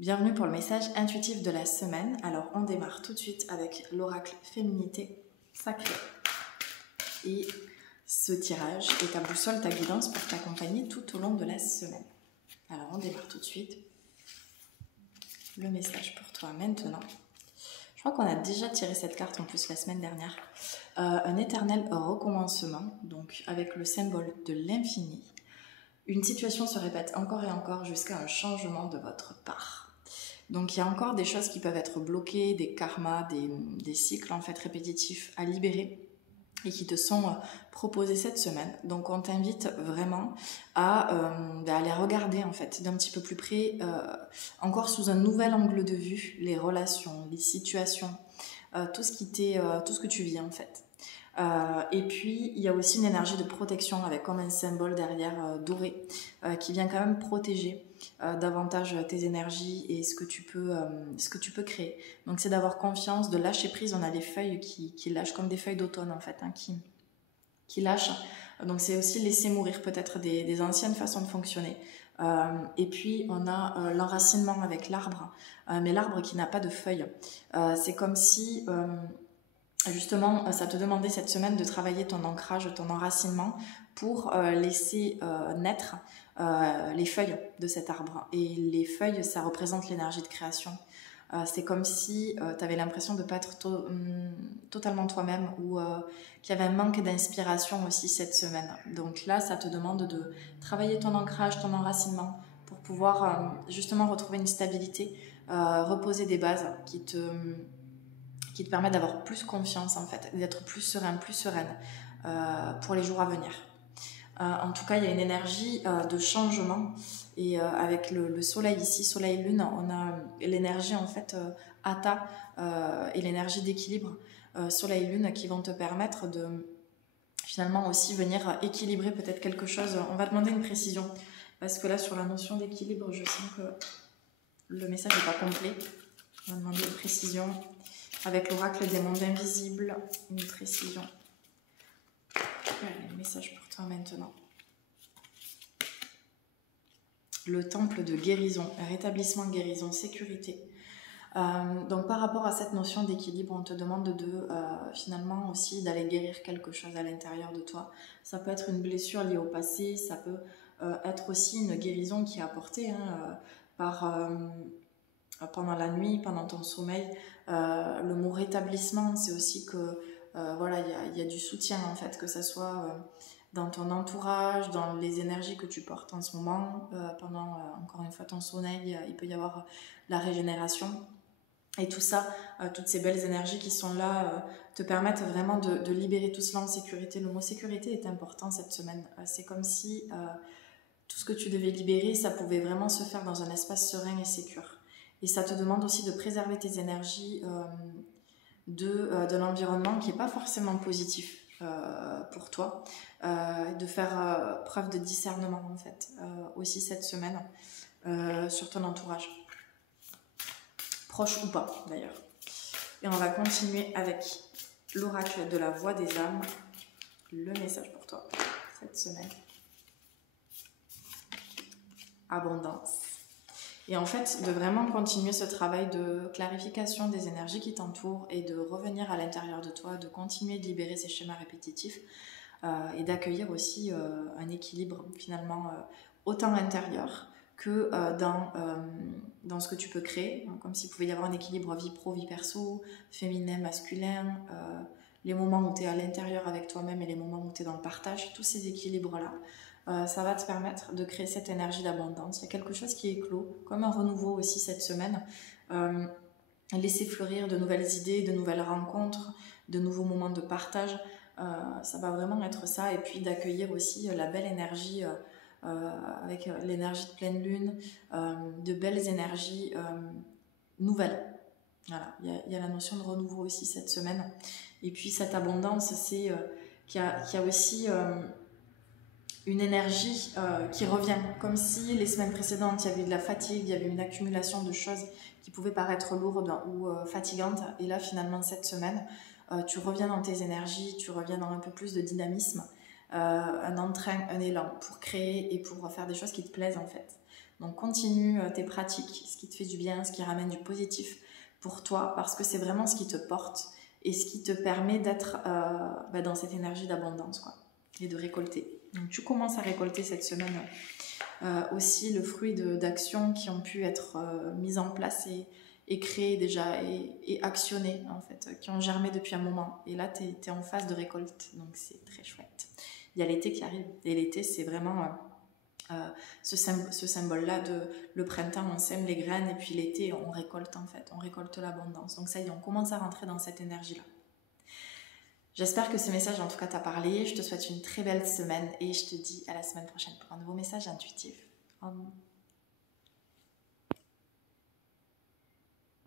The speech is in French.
Bienvenue pour le message intuitif de la semaine. Alors on démarre tout de suite avec l'oracle féminité sacrée. Et ce tirage est ta boussole, ta guidance pour t'accompagner tout au long de la semaine. Alors on démarre tout de suite. Le message pour toi maintenant. Je crois qu'on a déjà tiré cette carte en plus la semaine dernière. Un éternel recommencement, donc avec le symbole de l'infini. Une situation se répète encore et encore jusqu'à un changement de votre part. Donc il y a encore des choses qui peuvent être bloquées, des karmas, des cycles en fait répétitifs à libérer et qui te sont proposés cette semaine. Donc on t'invite vraiment à les regarder en fait d'un petit peu plus près, encore sous un nouvel angle de vue, les relations, les situations, tout ce que tu vis en fait. Et puis il y a aussi une énergie de protection avec comme un symbole derrière doré qui vient quand même protéger davantage tes énergies et ce que tu peux créer. Donc c'est d'avoir confiance, de lâcher prise. On a les feuilles qui lâchent comme des feuilles d'automne en fait, qui lâchent. Donc c'est aussi laisser mourir peut-être des anciennes façons de fonctionner. Et puis on a l'enracinement avec l'arbre, mais l'arbre qui n'a pas de feuilles. C'est comme si justement ça te demandait cette semaine de travailler ton ancrage, ton enracinement pour laisser naître les feuilles de cet arbre. Et les feuilles, ça représente l'énergie de création. C'est comme si tu avais l'impression de ne pas être totalement toi-même ou qu'il y avait un manque d'inspiration aussi cette semaine. Donc là, ça te demande de travailler ton ancrage, ton enracinement pour pouvoir justement retrouver une stabilité, reposer des bases qui te permettent d'avoir plus confiance en fait, d'être plus serein, plus sereine pour les jours à venir. En tout cas, il y a une énergie de changement et avec le soleil ici, soleil-lune, on a l'énergie en fait Hatha et l'énergie d'équilibre soleil-lune qui vont te permettre de finalement aussi venir équilibrer peut-être quelque chose. On va demander une précision parce que là sur la notion d'équilibre, je sens que le message n'est pas complet. On va demander une précision avec l'oracle des mondes invisibles, une précision. Allez, le message pour toi maintenant. Le temple de guérison, rétablissement, guérison, sécurité. Donc par rapport à cette notion d'équilibre, on te demande finalement aussi d'aller guérir quelque chose à l'intérieur de toi. Ça peut être une blessure liée au passé, ça peut être aussi une guérison qui est apportée pendant la nuit, pendant ton sommeil. Le mot rétablissement, c'est aussi que il y a du soutien en fait, que ça soit dans ton entourage, dans les énergies que tu portes en ce moment, pendant encore une fois ton sommeil, il peut y avoir la régénération. Et tout ça, toutes ces belles énergies qui sont là, te permettent vraiment de libérer tout cela en sécurité. Le mot sécurité est important cette semaine. C'est comme si tout ce que tu devais libérer, ça pouvait vraiment se faire dans un espace serein et sécure. Et ça te demande aussi de préserver tes énergies de l'environnement qui n'est pas forcément positif pour toi, de faire preuve de discernement en fait, aussi cette semaine sur ton entourage. Proche ou pas d'ailleurs. Et on va continuer avec l'oracle de la voix des âmes. Le message pour toi cette semaine. Abondance. Et en fait, de vraiment continuer ce travail de clarification des énergies qui t'entourent et de revenir à l'intérieur de toi, de continuer de libérer ces schémas répétitifs et d'accueillir aussi un équilibre finalement autant intérieur que dans ce que tu peux créer, comme s'il pouvait y avoir un équilibre vie pro, vie perso, féminin, masculin, les moments où tu es à l'intérieur avec toi-même et les moments où tu es dans le partage, tous ces équilibres-là, ça va te permettre de créer cette énergie d'abondance. Il y a quelque chose qui éclot, comme un renouveau aussi cette semaine, laisser fleurir de nouvelles idées, de nouvelles rencontres, de nouveaux moments de partage, ça va vraiment être ça, et puis d'accueillir aussi la belle énergie avec l'énergie de pleine lune, de belles énergies nouvelles. Voilà, il y a la notion de renouveau aussi cette semaine. Et puis cette abondance, c'est qu'il y a aussi une énergie qui revient, comme si les semaines précédentes, il y avait de la fatigue, il y avait une accumulation de choses qui pouvaient paraître lourdes ou fatigantes. Et là, finalement, cette semaine, tu reviens dans tes énergies, tu reviens dans un peu plus de dynamisme, un entrain, un élan pour créer et pour faire des choses qui te plaisent en fait. Donc continue tes pratiques, ce qui te fait du bien, ce qui ramène du positif pour toi, parce que c'est vraiment ce qui te porte et ce qui te permet d'être dans cette énergie d'abondance, quoi, et de récolter. Donc tu commences à récolter cette semaine aussi le fruit d'actions qui ont pu être mises en place et créées déjà et actionnées en fait, qui ont germé depuis un moment. Et là, tu es en phase de récolte, donc c'est très chouette. Il y a l'été qui arrive, et l'été, c'est vraiment ce symbole-là de le printemps, on sème les graines, et puis l'été, on récolte en fait, on récolte l'abondance. Donc ça y est, on commence à rentrer dans cette énergie-là. J'espère que ce message en tout cas t'a parlé. Je te souhaite une très belle semaine et je te dis à la semaine prochaine pour un nouveau message intuitif.